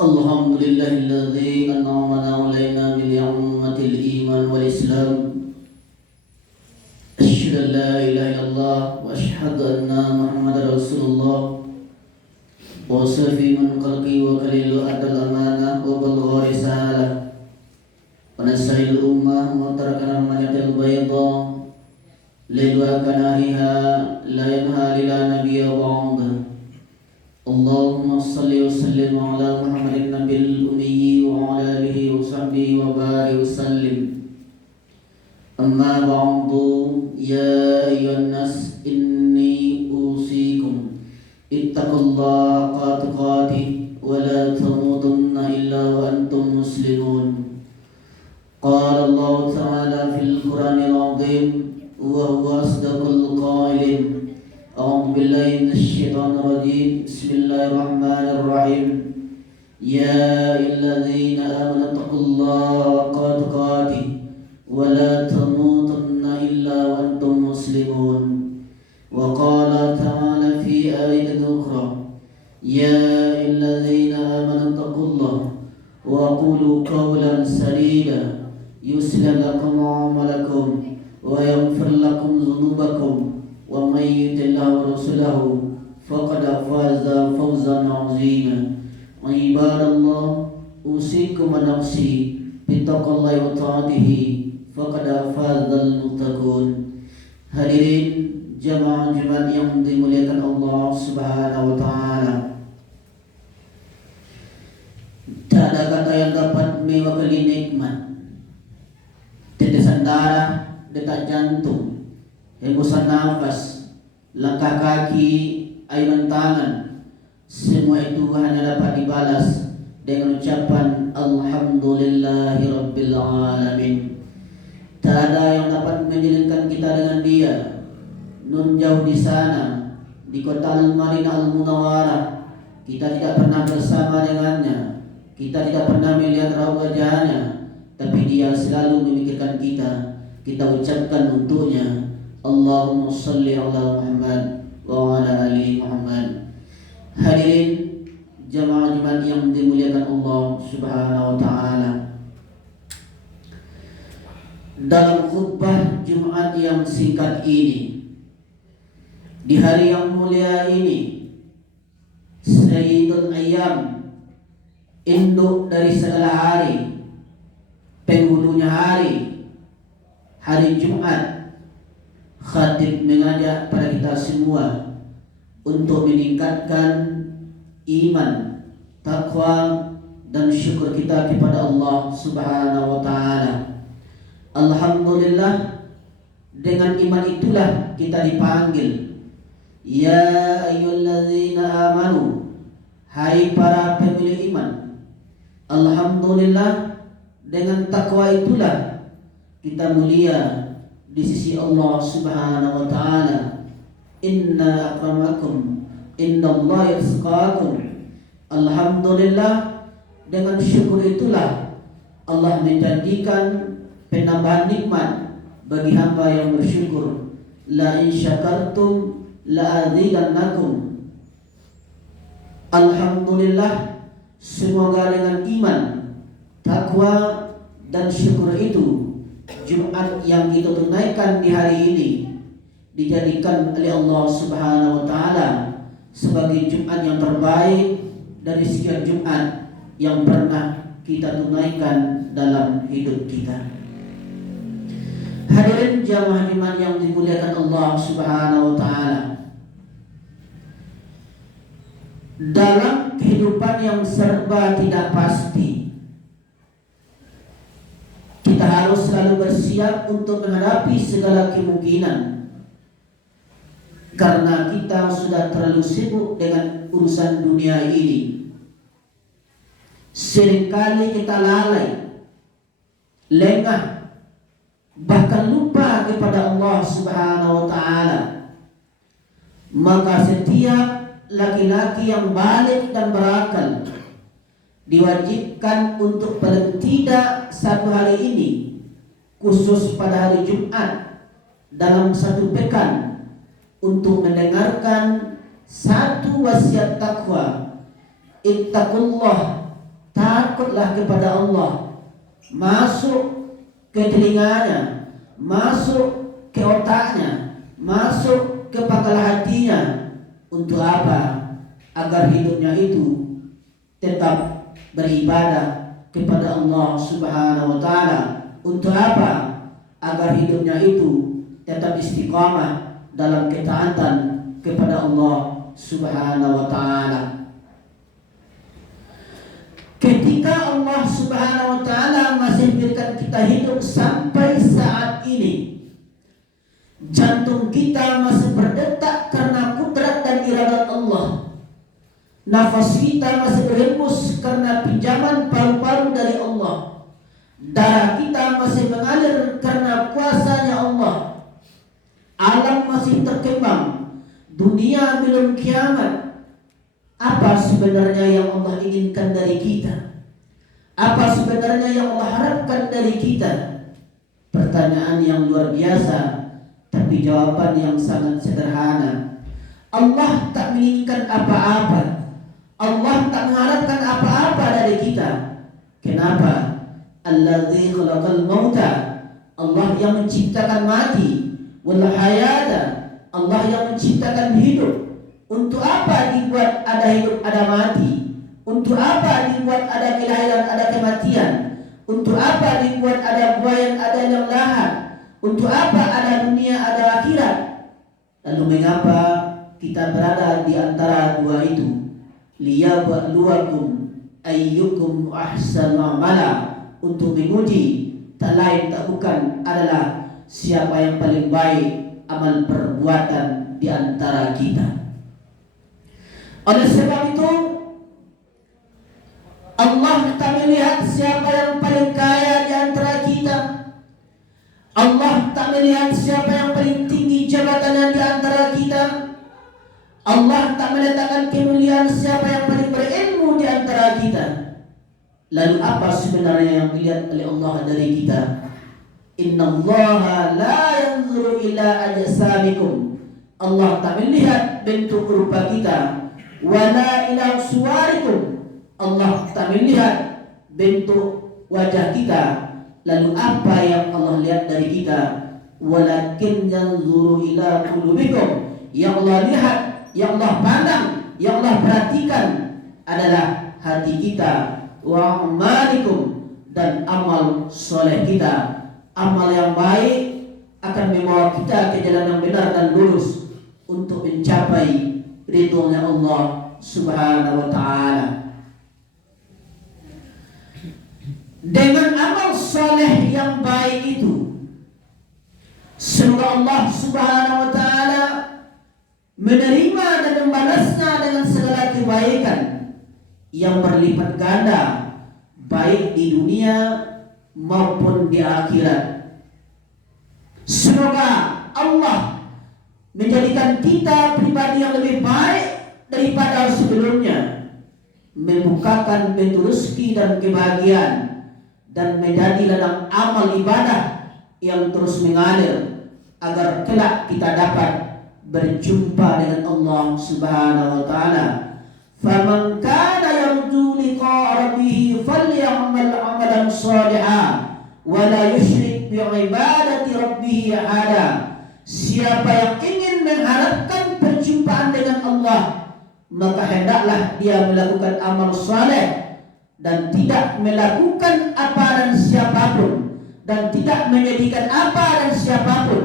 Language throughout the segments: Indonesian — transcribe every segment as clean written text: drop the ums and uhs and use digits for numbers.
Alhamdulillahilladzi an'amana 'alaina bi ni'matil iman wal islam. Asyhadu an la ilaha illallah wa asyhadu anna Muhammadar Rasulullah. Wa safi min khalqi wa qalilu adal amanah wa balagha risalah. Wa nasihil ummah wa tarakana al-mahajjatil bayda. Lailuha kanariha la yanha lila nabiyya ba'da. Allahumma salli wa sallim ala Muhammadin nabil ummi wa ala alihi wa sahbihi wa barik wa sallim. Amma ba'du, ya ayyuhan nas inni usikum ittaqullaha haqqa tuqatih wa la tamutunna illa wa antum muslimun. Qala Allah ta'ala fil Qur'anil 'azim wa huwa asdaqul qailin. أعوذ بالله من الشيطان الرجيم. بسم الله الرحمن الرحيم. يا الذين آمنوا اتقوا الله حق تقاته ولا تموتن إلا وأنتم مسلمون. وقال تعالى في آية أخرى يا الذين آمنوا اتقوا الله وقولوا قولا سديدا يصلح لكم أعمالكم ويغفر لكم ذنوبكم ومن يطع الله ورسوله فقد فاز فوزا عظيما. عباد الله أوصيكم ونفسي بتقوى الله وطاعته فقد فاز المتقون. Hadirin jamaah Jumat yang dimuliakan Allah Subhanahu wa taala. Tak ada kata yang dapat mewakili nikmat, tetesan darah, detak jantung, hembusan nafas, langkah kaki, ayunan tangan, semua itu hanya dapat dibalas dengan ucapan Alhamdulillahi Rabbil Alamin. Tak ada yang dapat menjalinkan kita dengan dia. Nun jauh di sana, di kota Al-Madinah Al-Munawwarah, kita tidak pernah bersama dengannya, kita tidak pernah melihat raut wajahnya, tapi dia selalu memikirkan kita. Kita ucapkan untuknya Allahumma salli ala Muhammad wa ala ali Muhammad. Hadirin jamaah Jumat yang dimuliakan Allah Subhanahu wa taala. Dalam khutbah Jumat yang singkat ini, di hari yang mulia ini, Sayyidul Ayyam, induk dari segala hari, penghulunya hari Jumat, khatib mengajak pada kita semua untuk meningkatkan iman, takwa, dan syukur kita kepada Allah Subhanahu wa taala. Alhamdulillah, dengan iman itulah kita dipanggil. Ya ayyuhallazina amanu, hai para pemilik iman. Alhamdulillah, dengan takwa itulah kita mulia di sisi Allah Subhanahu wa taala. Inna akramakum innallaha yarsaqakum. Alhamdulillah, dengan syukur itulah Allah menjanjikan penambahan nikmat bagi hamba yang bersyukur. La in syakartum la azidannakum. Alhamdulillah, semoga dengan iman, takwa, dan syukur itu Jumat yang kita tunaikan di hari ini dijadikan oleh Allah Subhanahu wa taala sebagai Jumat yang terbaik dari sekian Jumat yang pernah kita tunaikan dalam hidup kita. Hadirin jamaah Jumat yang dimuliakan Allah Subhanahu wa taala. Dalam kehidupan yang serba tidak pasti, kita harus selalu bersiap untuk menghadapi segala kemungkinan. Karena kita sudah terlalu sibuk dengan urusan dunia ini, seringkali kita lalai, lengah, bahkan lupa kepada Allah Subhanahu wa taala. Maka setiap laki-laki yang balik dan berakal diwajibkan untuk paling tidak satu hari ini, khusus pada hari Jumat dalam satu pekan, untuk mendengarkan satu wasiat takwa. Ittaqullah takutlah kepada Allah, masuk ke telinganya, masuk ke otaknya, masuk ke pangkal hatinya. Untuk apa? Agar hidupnya itu tetap beribadah kepada Allah Subhanahu wa Ta'ala. Untuk apa? Agar hidupnya itu tetap istiqamah dalam ketaatan kepada Allah Subhanahu wa Ta'ala. Ketika Allah Subhanahu wa Ta'ala masih berikan kita hidup sampai saat ini, jantung kita masih berdetak karena kudrat dan iradat Allah. Nafas kita masih berhembus karena pinjaman paru-paru dari Allah. Darah kita masih mengalir karena kuasanya Allah. Alam masih terkembang, dunia belum kiamat. Apa sebenarnya yang Allah inginkan dari kita? Apa sebenarnya yang Allah harapkan dari kita? Pertanyaan yang luar biasa, tapi jawaban yang sangat sederhana. Allah tak menginginkan apa-apa. Allah tak mengharapkan apa-apa dari kita. Kenapa? Alladzi khalaqal mauta, Allah yang menciptakan mati, wal hayata, Allah yang menciptakan hidup. Untuk apa dibuat ada hidup, ada mati? Untuk apa dibuat ada kelahiran, ada kematian? Untuk apa dibuat ada buayan, ada yang lahat? Untuk apa ada dunia, ada akhirat? Lalu mengapa kita berada di antara dua itu? Liyabluwakum ayyukum ahsanu amala, untuk menguji, tak lain tak bukan adalah siapa yang paling baik amal perbuatan di antara kita. Oleh sebab itu, Allah tak melihat siapa yang paling kaya di antara kita. Allah tak melihat siapa yang paling tinggi jabatannya di antara kita. Allah tak meletakkan kemuliaan siapa yang paling berilmu di antara kita. Lalu apa sebenarnya yang dilihat oleh Allah dari kita? Innallaha la yanzuru ila ajsamikum. Allah tak melihat bentuk rupa kita. Wala ila suwarikum. Allah tak melihat bentuk wajah kita. Lalu apa yang Allah lihat dari kita? Walakin yanzuru ila qulubikum. Yang Allah lihat, yang Allah pandang, yang Allah perhatikan adalah hati kita, wa amalikum, dan amal soleh kita. Amal yang baik akan membawa kita ke jalan yang benar dan lurus untuk mencapai ridhonya Allah Subhanahu wa Ta'ala. Dengan amal soleh yang baik itu, semoga Allah Subhanahu wa Ta'ala menerima dan membalasnya dengan segala kebaikan yang berlipat ganda, baik di dunia maupun di akhirat. Semoga Allah menjadikan kita pribadi yang lebih baik daripada sebelumnya, membukakan pintu rezeki dan kebahagiaan, dan menjadi ladang amal ibadah yang terus mengalir, agar kelak kita dapat berjumpa dengan Allah Subhanahu wa Ta'ala. Faman kana yarju liqa'a rabbih falyamal 'amalan shalihan wa la yusyrik bi ibadati rabbih ahada. Siapa yang ingin mengharapkan perjumpaan dengan Allah, maka hendaklah dia melakukan amal saleh dan tidak melakukan apa dan siapapun, dan tidak menjadikan apa dan siapapun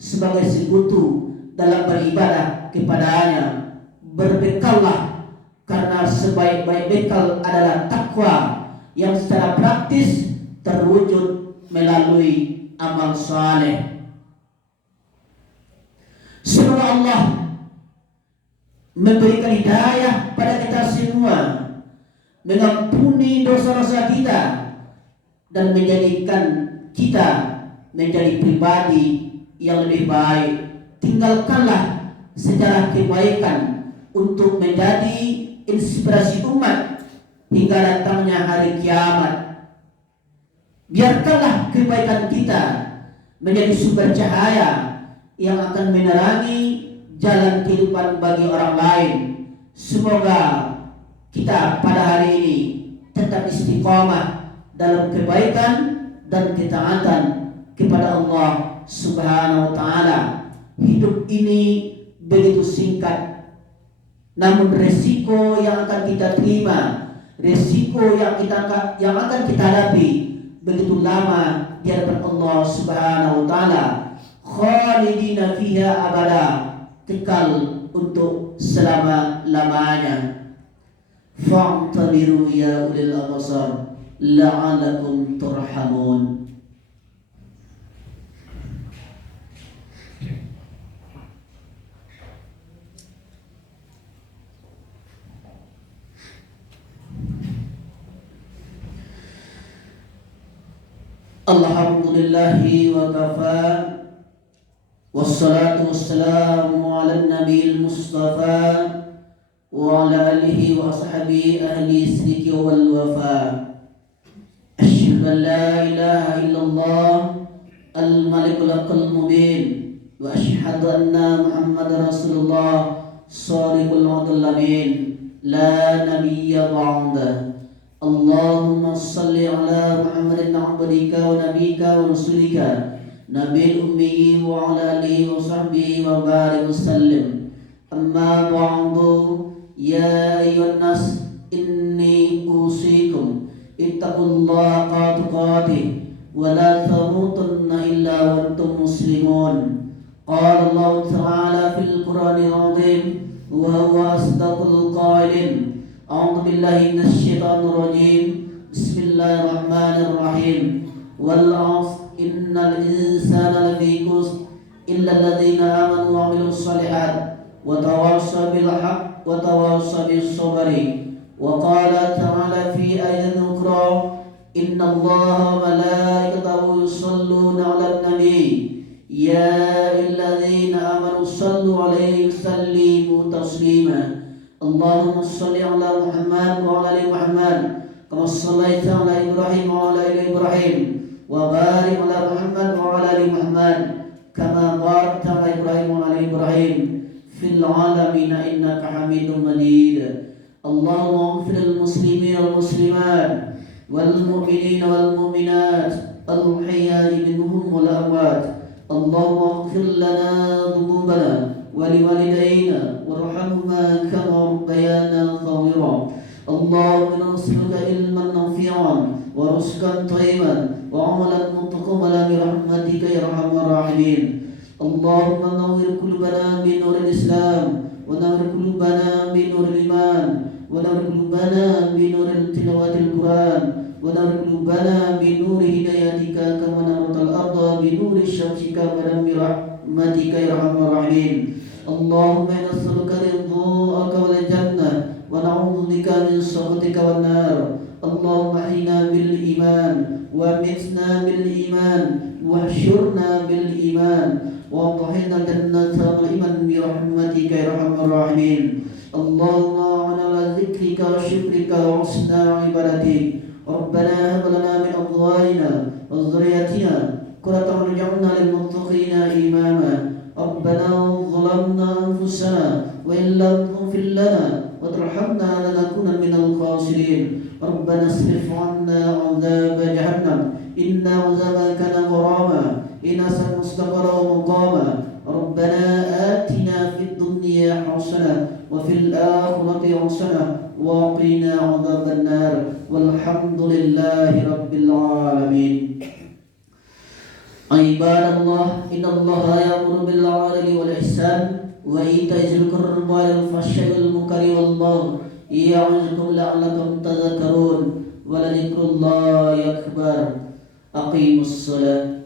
sebagai sekutu dalam beribadah kepadanya. Berbekallah, karena sebaik-baik bekal adalah takwa yang secara praktis terwujud melalui amal saleh. Semoga Allah memberikan hidayah pada kita semua, mengampuni dosa-dosa kita, dan menjadikan kita menjadi pribadi yang lebih baik. Tinggalkanlah sejarah kebaikan untuk menjadi inspirasi umat hingga datangnya hari kiamat. Biarkanlah kebaikan kita menjadi sumber cahaya yang akan menerangi jalan kehidupan bagi orang lain. Semoga kita pada hari ini tetap tetap istiqamah dalam kebaikan dan ketaatan kepada Allah Subhanahu wa taala. Hidup ini begitu singkat, namun resiko yang akan kita terima, resiko yang akan kita hadapi begitu lama di hadapan Allah Subhanahu wa taala. Khalidina fiha abada, kekal untuk selama-lamanya. Fa'tabiru ya ulil absar la'alakum turhamun. Alhamdulillahi wa kafa, wassalatu wassalamu ala nabiyil mustafa wa ala alihi wa ashabihi ahli sidqi wal wafa. Asyhadu an la ilaha illallah al-malikul haqqul mubin wa asyhadu anna muhammadar rasulullah shadiqul wa'dul amin la nabiyya ba'da. Allahumma salli ala Muhammadin abdika wa nabika wa rasulika nabil ummi wa ala alihi wa sahbihi wa barik wasallim. Amma ba'du, ya ayyuhan nas inni usikum ittaqullaha tuqatih wa la tamutunna illa wa antum muslimun. Qala Allah ta'ala fil Qur'anil 'azim wa huwa asdaqul qailin. A'udzu billahi minasyaitonir rajim. Bismillahirrahmanirrahim. Wal 'asr innal insana lafi khusr illa alladziina aamanu wa 'amilus shalihaat wa tawassaw bil haqq wa tawassaw bis sabri. Wa qala ta'ala fi ayatin ukhra inna Allaha wa malaikatahu yusholluna 'alan nabi ya ayyuhalladziina aamanu shallu 'alaihi wa sallimu taslima. Allahumma shalli ala Muhammad wa ala ali Muhammad kama shallaita ala Ibrahim wa ala ali Ibrahim wa barik ala Muhammad wa ala ali Muhammad kama barakta ala Ibrahim wa ala ali Ibrahim fil alamin innaka Hamidum Majid. Allahumma ighfir lil muslimin wal muslimat wal mu'minin wal mu'minat al ahya'i minhum wal amwat. Allahumma ighfir lana dhunubana ولوالدينا وارحمهما كما ربيانا صغيرا. اللهم نسألك علما نافعا ورزقا طيبا وعملا متقبلا برحمتك يا ارحم الراحمين. اللهم نور قلوبنا بنور الاسلام ونور قلوبنا بنور الايمان ونور قلوبنا بنور تلاوة القرآن ونور قلوبنا بنور هدايتك كما نورت الارض بنور شمسك ونور برحمتك يا ارحم الراحمين. اللهم إنا نسألك رضاك والجنة ونعوذ بك من سخطك والنار. اللهم احينا بالإيمان وامتنا بالإيمان واحشرنا بالإيمان وأدخلنا الجنة نعيما برحمتك يا أرحم الراحمين. اللهم أعنا على ذكرك وشكرك وحسن عبادتك. ربنا هب لنا من أزواجنا وذرياتنا قرة أعين واجعلنا للمتقين إماما. ربنا ظلمنا أنفسنا وإن لم تغفر لنا وترحمنا لنكون من الخاسرين. ربنا اصرف عنا عذاب جهنم إن عذابها كان غراما إنها ساءت مستقرا ومقاما. ربنا آتنا في الدنيا حسنة وفي الآخرة حسنة وقنا عذاب النار والحمد لله رب العالمين. Ibadallah, innallaha ya'muru bil 'adli wal ihsan wa ita'i dzil qurba wal fahsya'i wal munkari wallahu ya'idzukum la'allakum tadhakkarun wa la dzikrullahi akbar. Aqimus shalah.